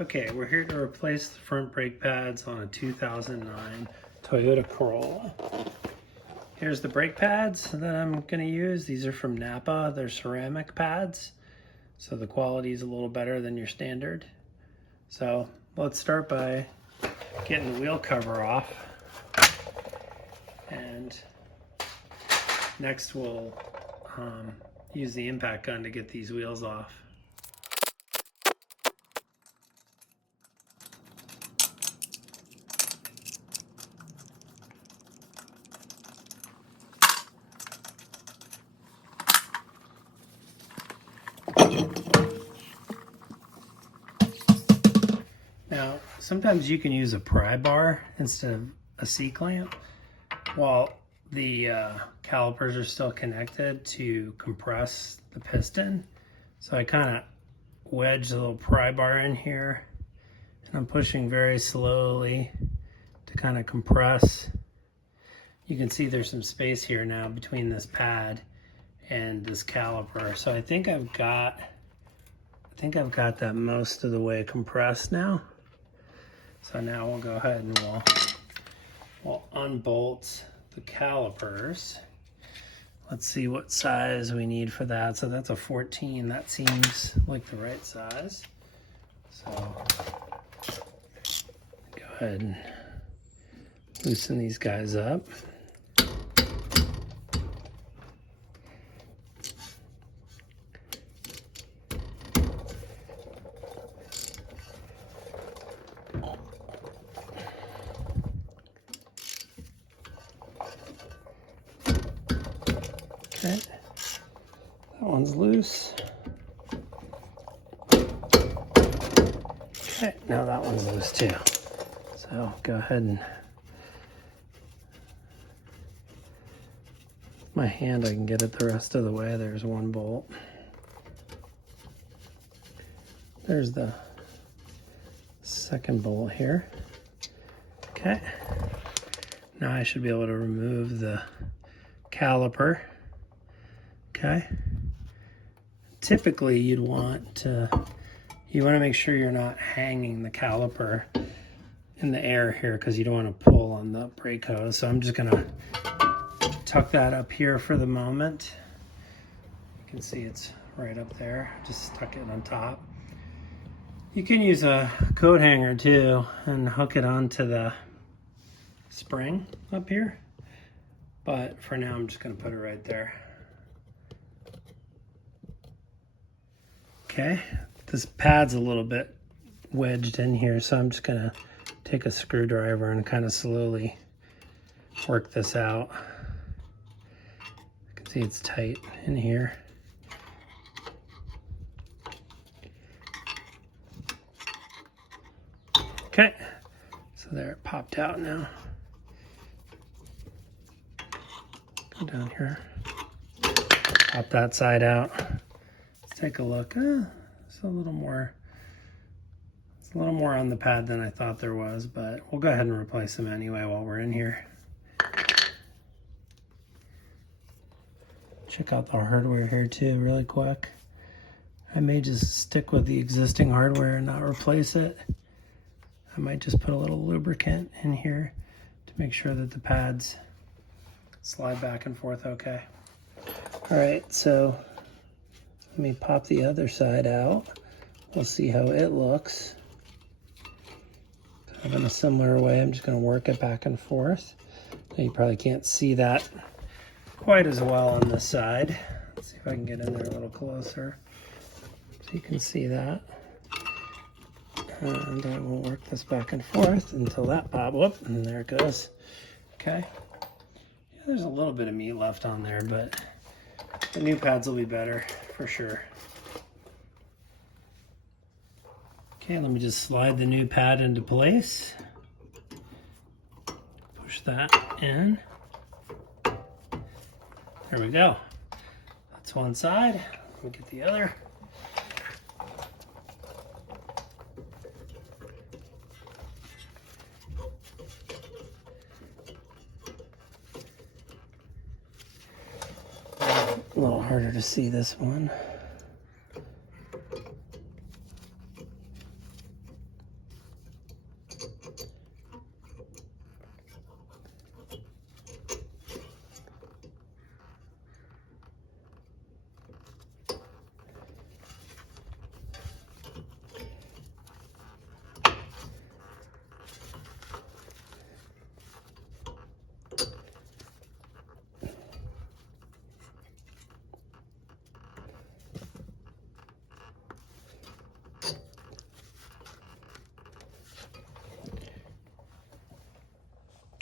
Okay, we're here to replace the front brake pads on a 2009 Toyota Corolla. Here's the brake pads that I'm going to use. These are from Napa. They're ceramic pads, so the quality is a little better than your standard. So let's start by getting the wheel cover off. And next we'll use the impact gun to get these wheels off. Now, sometimes you can use a pry bar instead of a C-clamp while the calipers are still connected to compress the piston. So I kind of wedge the little pry bar in here, and I'm pushing very slowly to kind of compress. You can see there's some space here now between this pad and this caliper. So I think I've got that most of the way compressed now. So now we'll go ahead and we'll unbolt the calipers. Let's see what size we need for that. So that's a 14. That seems like the right size. So go ahead and loosen these guys up. Okay, that one's loose. Okay, now that one's loose too. So go ahead and, with my hand I can get it the rest of the way. There's one bolt. There's the second bolt here. Okay, now I should be able to remove the caliper. Okay. Typically you'd want to make sure you're not hanging the caliper in the air here, because you don't want to pull on the brake hose. So I'm just gonna tuck that up here for the moment. You can see it's right up there. Just stuck it on top. You can use a coat hanger too and hook it onto the spring up here. But for now, I'm just gonna put it right there. Okay, this pad's a little bit wedged in here, so I'm just gonna take a screwdriver and kind of slowly work this out. You can see it's tight in here. Okay, so there, it popped out now. Go down here, pop that side out. Let's take a look. It's a little more on the pad than I thought there was, but we'll go ahead and replace them anyway while we're in here. Check out the hardware here too, really quick. I may just stick with the existing hardware and not replace it. I might just put a little lubricant in here to make sure that the pads slide back and forth okay. All right, so let me pop the other side out. We'll see how it looks. Kind of in a similar way, I'm just gonna work it back and forth. Now you probably can't see that quite as well on this side. Let's see if I can get in there a little closer so you can see that. And I will work this back and forth until that pop, whoop, and there it goes. Okay. Yeah, there's a little bit of meat left on there, but the new pads will be better for sure. Okay, let me just slide the new pad into place. Push that in. There we go. That's one side. Let me get the other. A little harder to see this one.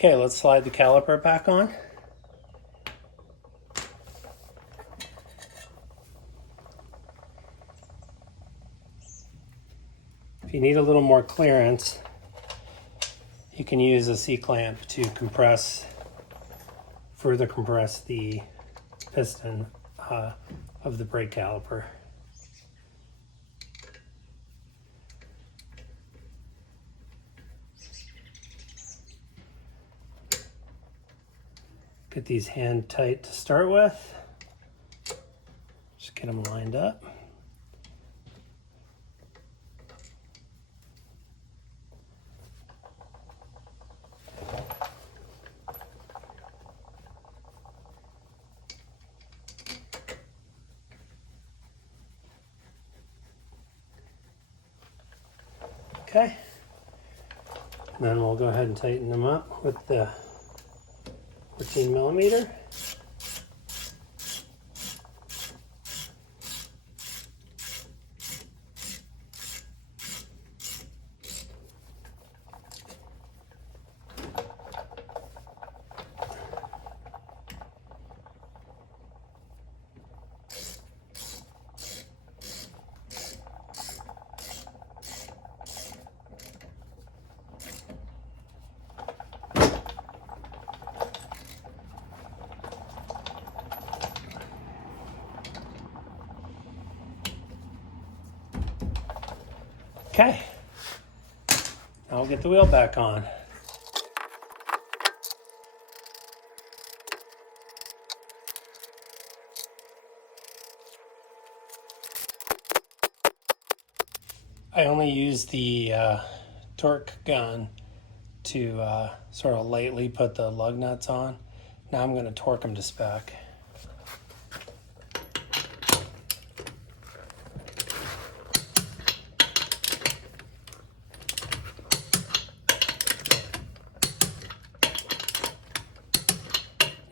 Okay, let's slide the caliper back on. If you need a little more clearance, you can use a C-clamp to further compress the piston of the brake caliper. Get these hand tight to start with. Just get them lined up. Okay. And then we'll go ahead and tighten them up with the 14 millimeter. Okay, now we'll get the wheel back on. I only use the torque gun to sort of lightly put the lug nuts on. Now I'm going to torque them to spec.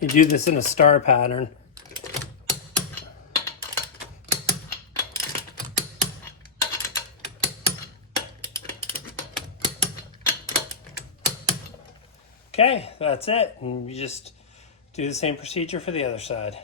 You do this in a star pattern. Okay, that's it. And you just do the same procedure for the other side.